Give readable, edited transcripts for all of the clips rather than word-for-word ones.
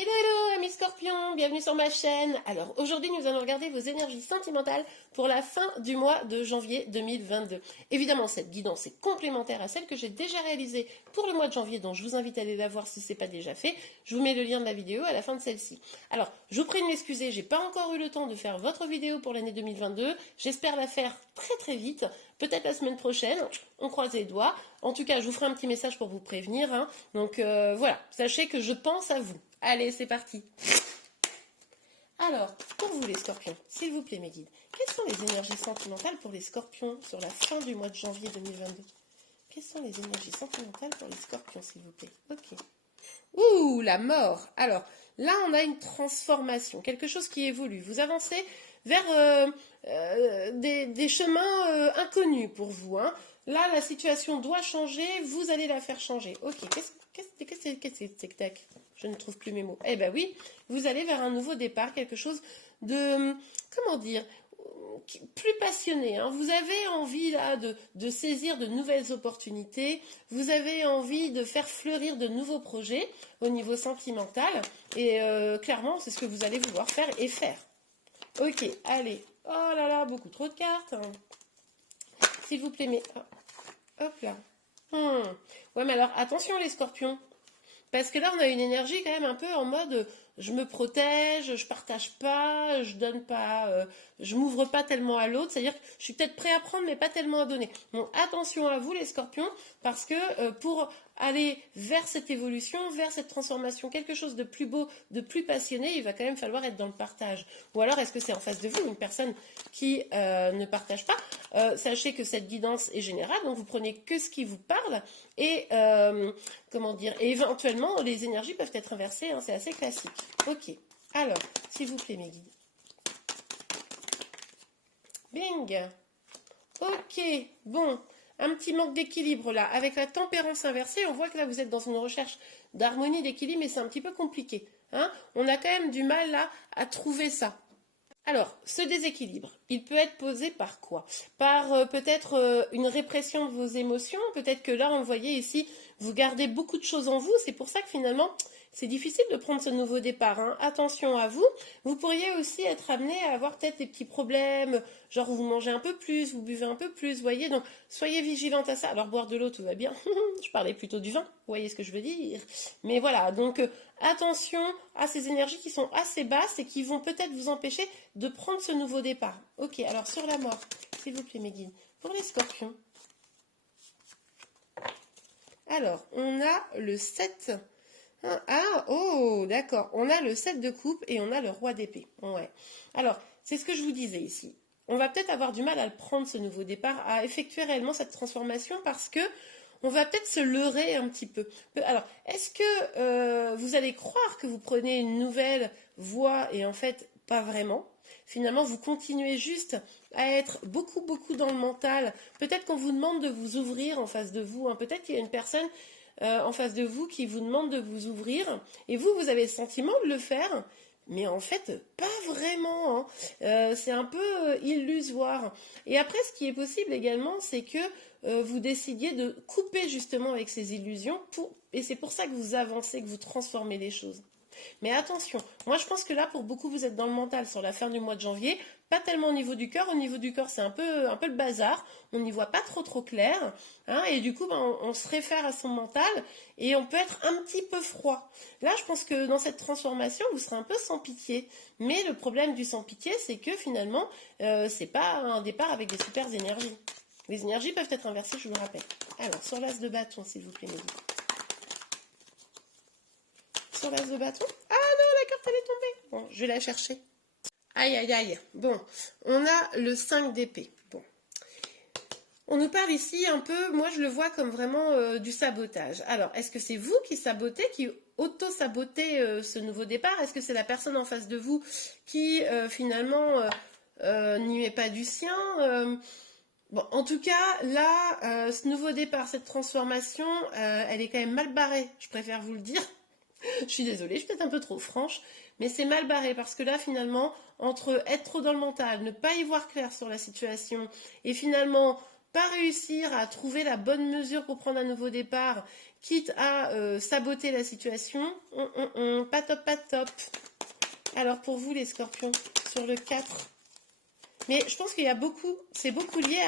Hello, hello, amis scorpions, bienvenue sur ma chaîne. Alors aujourd'hui nous allons regarder vos énergies sentimentales pour la fin du mois de janvier 2022. Évidemment cette guidance est complémentaire à celle que j'ai déjà réalisée pour le mois de janvier, donc je vous invite à aller la voir si ce n'est pas déjà fait. Je vous mets le lien de la vidéo à la fin de celle-ci. Alors je vous prie de m'excuser, j'ai pas encore eu le temps de faire votre vidéo pour l'année 2022. J'espère la faire très très vite, peut-être la semaine prochaine, on croise les doigts. En tout cas je vous ferai un petit message pour vous prévenir, hein. Donc voilà, sachez que je pense à vous. Allez, c'est parti. Alors, pour vous les scorpions, s'il vous plaît mes guides, quelles sont les énergies sentimentales pour les scorpions sur la fin du mois de janvier 2022? Quelles sont les énergies sentimentales pour les scorpions, s'il vous plaît? Ok. Ouh, la mort. Alors, là, on a une transformation, quelque chose qui évolue. Vous avancez vers des chemins inconnus pour vous, hein. Là, la situation doit changer, vous allez la faire changer. Ok, qu'est-ce que c'est que je ne trouve plus mes mots. Eh ben oui, vous allez vers un nouveau départ, quelque chose de, comment dire, plus passionné, hein. Vous avez envie là de saisir de nouvelles opportunités, vous avez envie de faire fleurir de nouveaux projets au niveau sentimental, et clairement, c'est ce que vous allez vouloir faire et faire. Ok, allez. Oh là là, beaucoup trop de cartes, hein. S'il vous plaît, mais... hop là. Ouais, mais alors, attention les scorpions. Parce que là, on a une énergie quand même un peu en mode je me protège, je partage pas, je donne pas, je m'ouvre pas tellement à l'autre. C'est-à-dire que je suis peut-être prêt à prendre, mais pas tellement à donner. Donc attention à vous, les scorpions, parce que pour aller vers cette évolution, vers cette transformation, quelque chose de plus beau, de plus passionné, il va quand même falloir être dans le partage. Ou alors, est-ce que c'est en face de vous une personne qui ne partage pas? Sachez que cette guidance est générale, donc vous prenez que ce qui vous parle et comment dire, et éventuellement les énergies peuvent être inversées, hein, c'est assez classique. Ok, alors, s'il vous plaît mes guides. Bing. Ok, bon, un petit manque d'équilibre là. Avec la tempérance inversée, on voit que là vous êtes dans une recherche d'harmonie, d'équilibre, mais c'est un petit peu compliqué, hein. On a quand même du mal là à trouver ça. Alors, ce déséquilibre, il peut être posé par quoi? Par peut-être une répression de vos émotions. Peut-être que là, on le voyait ici, vous gardez beaucoup de choses en vous. C'est pour ça que finalement, c'est difficile de prendre ce nouveau départ, hein. Attention à vous. Vous pourriez aussi être amené à avoir peut-être des petits problèmes, genre vous mangez un peu plus, vous buvez un peu plus, vous voyez. Donc, soyez vigilante à ça. Alors, boire de l'eau, tout va bien. Je parlais plutôt du vin, vous voyez ce que je veux dire. Mais voilà, donc attention à ces énergies qui sont assez basses et qui vont peut-être vous empêcher de prendre ce nouveau départ. Ok, alors sur la mort, s'il vous plaît mes guides, pour les scorpions. Alors, on a le 7. Ah, oh, d'accord. On a le 7 de coupe et on a le roi d'épée. Ouais. Alors, c'est ce que je vous disais ici. On va peut-être avoir du mal à le prendre, ce nouveau départ, à effectuer réellement cette transformation parce que on va peut-être se leurrer un petit peu. Alors, est-ce que vous allez croire que vous prenez une nouvelle voie et en fait, pas vraiment? Finalement, vous continuez juste à être beaucoup, beaucoup dans le mental. Peut-être qu'on vous demande de vous ouvrir en face de vous, hein. Peut-être qu'il y a une personne en face de vous qui vous demande de vous ouvrir. Et vous, vous avez le sentiment de le faire. Mais en fait, pas vraiment, hein. C'est un peu illusoire. Et après, ce qui est possible également, c'est que vous décidiez de couper justement avec ces illusions. Et c'est pour ça que vous avancez, que vous transformez les choses. Mais attention, moi je pense que là pour beaucoup vous êtes dans le mental sur la fin du mois de janvier, pas tellement au niveau du cœur. Au niveau du cœur c'est un peu le bazar, on n'y voit pas trop clair, hein, et du coup on se réfère à son mental et on peut être un petit peu froid. Là je pense que dans cette transformation vous serez un peu sans pitié, mais le problème du sans pitié c'est que finalement c'est pas un départ avec des super énergies. Les énergies peuvent être inversées, je vous le rappelle. Alors sur l'as de bâton s'il vous plaît mes guides. Sur l'as de bâton. Ah non, la carte elle est tombée. Bon, je vais la chercher. Aïe, aïe, aïe. Bon, on a le 5 d'épée. Bon. On nous parle ici un peu, moi je le vois comme vraiment du sabotage. Alors, est-ce que c'est vous qui sabotez, qui auto-sabotez ce nouveau départ? Est-ce que c'est la personne en face de vous qui finalement n'y met pas du sien? Bon, en tout cas, là, ce nouveau départ, cette transformation, elle est quand même mal barrée, je préfère vous le dire. Je suis désolée, je suis peut-être un peu trop franche, mais c'est mal barré parce que là, finalement, entre être trop dans le mental, ne pas y voir clair sur la situation et finalement pas réussir à trouver la bonne mesure pour prendre un nouveau départ quitte à saboter la situation. Pas top, pas top. Alors pour vous les scorpions, sur le 4. Mais je pense qu'il y a beaucoup, c'est beaucoup lié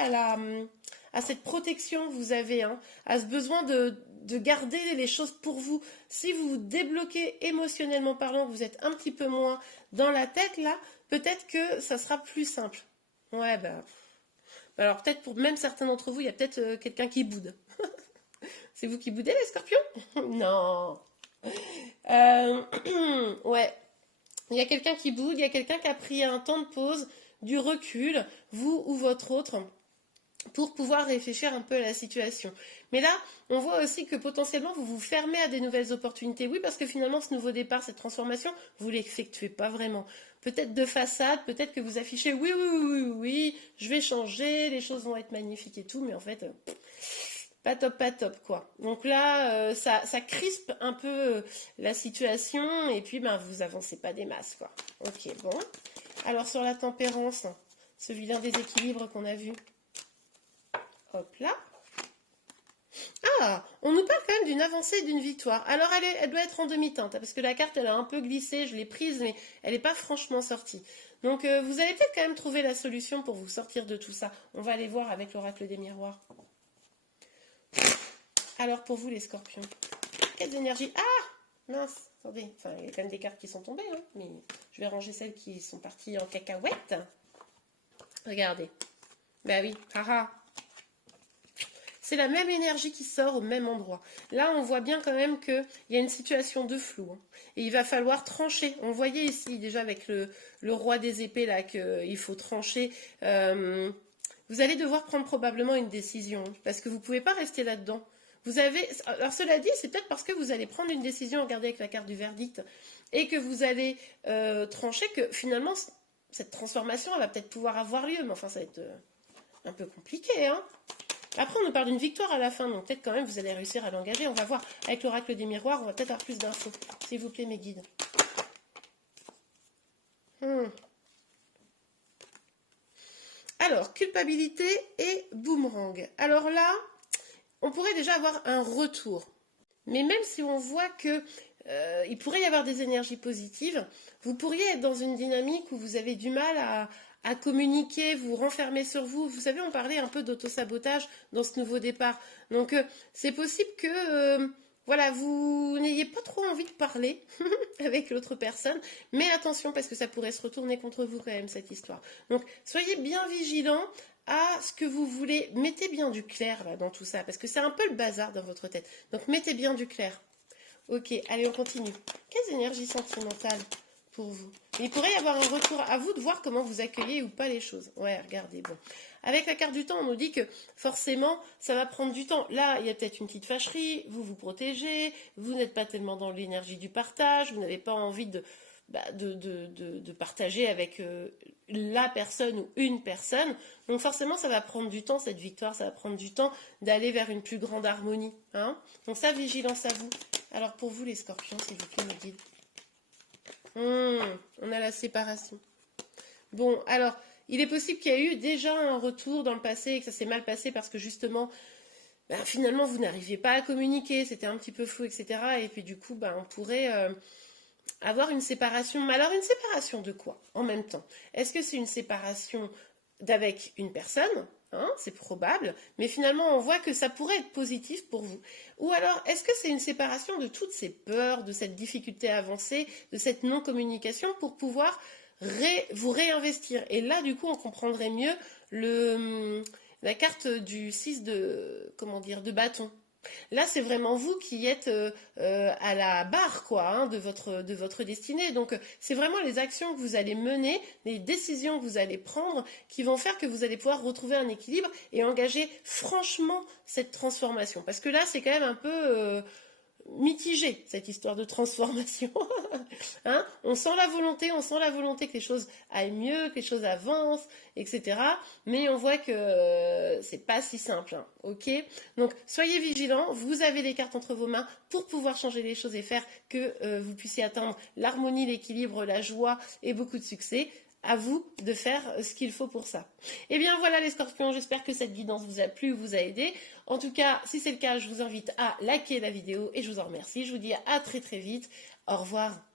à cette protection que vous avez, hein, à ce besoin de garder les choses pour vous. Si vous vous débloquez émotionnellement parlant, vous êtes un petit peu moins dans la tête là, peut-être que ça sera plus simple. Ouais, bah. Alors peut-être pour même certains d'entre vous, il y a peut-être quelqu'un qui boude. C'est vous qui boudez les scorpions? Non. Ouais. Il y a quelqu'un qui boude, il y a quelqu'un qui a pris un temps de pause, du recul, vous ou votre autre, pour pouvoir réfléchir un peu à la situation. Mais là, on voit aussi que potentiellement, vous vous fermez à des nouvelles opportunités. Oui, parce que finalement, ce nouveau départ, cette transformation, vous ne l'effectuez pas vraiment. Peut-être de façade, peut-être que vous affichez, oui, oui, oui, oui, oui, je vais changer, les choses vont être magnifiques et tout, mais en fait, pas top, quoi. Donc là, ça crispe un peu la situation, et puis, ben, vous avancez pas des masses, quoi. Ok, bon. Alors, sur la tempérance, ce vilain déséquilibre qu'on a vu. Hop là. Ah, on nous parle quand même d'une avancée et d'une victoire. Alors, elle doit être en demi-teinte, hein, parce que la carte, elle a un peu glissé, je l'ai prise, mais elle n'est pas franchement sortie. Donc, vous allez peut-être quand même trouver la solution pour vous sortir de tout ça. On va aller voir avec l'oracle des miroirs. Alors, pour vous, les scorpions, quelles énergies... Ah, mince, attendez. Enfin, il y a quand même des cartes qui sont tombées, hein, mais je vais ranger celles qui sont parties en cacahuète. Regardez. Bah oui, haha. C'est la même énergie qui sort au même endroit. Là, on voit bien quand même qu'il y a une situation de flou. Hein, et il va falloir trancher. On voyait ici déjà avec le roi des épées là qu'il faut trancher. Vous allez devoir prendre probablement une décision. Parce que vous ne pouvez pas rester là-dedans. Vous avez. Alors cela dit, c'est peut-être parce que vous allez prendre une décision, regardez avec la carte du verdict, et que vous allez trancher que finalement, cette transformation, elle va peut-être pouvoir avoir lieu. Mais enfin, ça va être un peu compliqué, hein. Après, on nous parle d'une victoire à la fin, donc peut-être quand même vous allez réussir à l'engager. On va voir avec l'oracle des miroirs, on va peut-être avoir plus d'infos. S'il vous plaît, mes guides. Alors, culpabilité et boomerang. Alors là, on pourrait déjà avoir un retour. Mais même si on voit que il pourrait y avoir des énergies positives, vous pourriez être dans une dynamique où vous avez du mal à communiquer, vous renfermer sur vous. Vous savez, on parlait un peu d'auto-sabotage dans ce nouveau départ. Donc, c'est possible que voilà, vous n'ayez pas trop envie de parler avec l'autre personne. Mais attention, parce que ça pourrait se retourner contre vous quand même, cette histoire. Donc, soyez bien vigilants à ce que vous voulez. Mettez bien du clair là, dans tout ça, parce que c'est un peu le bazar dans votre tête. Donc, mettez bien du clair. Ok, allez, on continue. Quelles énergies sentimentales pour vous? Il pourrait y avoir un retour à vous de voir comment vous accueillez ou pas les choses. Ouais, regardez, bon. Avec la carte du temps, on nous dit que forcément, ça va prendre du temps. Là, il y a peut-être une petite fâcherie, vous vous protégez, vous n'êtes pas tellement dans l'énergie du partage, vous n'avez pas envie de partager avec la personne ou une personne. Donc forcément, ça va prendre du temps, cette victoire, ça va prendre du temps d'aller vers une plus grande harmonie. Hein. Donc ça, vigilance à vous. Alors pour vous, les scorpions, s'il vous plaît, me guide. On a la séparation. Bon, alors, il est possible qu'il y ait eu déjà un retour dans le passé et que ça s'est mal passé parce que justement, finalement, vous n'arriviez pas à communiquer, c'était un petit peu flou, etc. Et puis du coup, on pourrait avoir une séparation. Mais alors, une séparation de quoi en même temps? Est-ce que c'est une séparation d'avec une personne? Hein, c'est probable, mais finalement on voit que ça pourrait être positif pour vous. Ou alors, est-ce que c'est une séparation de toutes ces peurs, de cette difficulté à avancer, de cette non-communication pour pouvoir vous réinvestir? Et là, du coup, on comprendrait mieux la carte du 6 de bâton. Là, c'est vraiment vous qui êtes à la barre, quoi, hein, de votre destinée. Donc, c'est vraiment les actions que vous allez mener, les décisions que vous allez prendre, qui vont faire que vous allez pouvoir retrouver un équilibre et engager franchement cette transformation. Parce que là, c'est quand même un peu mitigé, cette histoire de transformation. Hein, on sent la volonté que les choses aillent mieux, que les choses avancent, etc. Mais on voit que c'est pas si simple. Hein, ok? Donc soyez vigilants, vous avez les cartes entre vos mains pour pouvoir changer les choses et faire que vous puissiez atteindre l'harmonie, l'équilibre, la joie et beaucoup de succès. à vous de faire ce qu'il faut pour ça. Et bien voilà les scorpions, j'espère que cette guidance vous a plu, vous a aidé. En tout cas, si c'est le cas, je vous invite à liker la vidéo et je vous en remercie. Je vous dis à très très vite. Au revoir.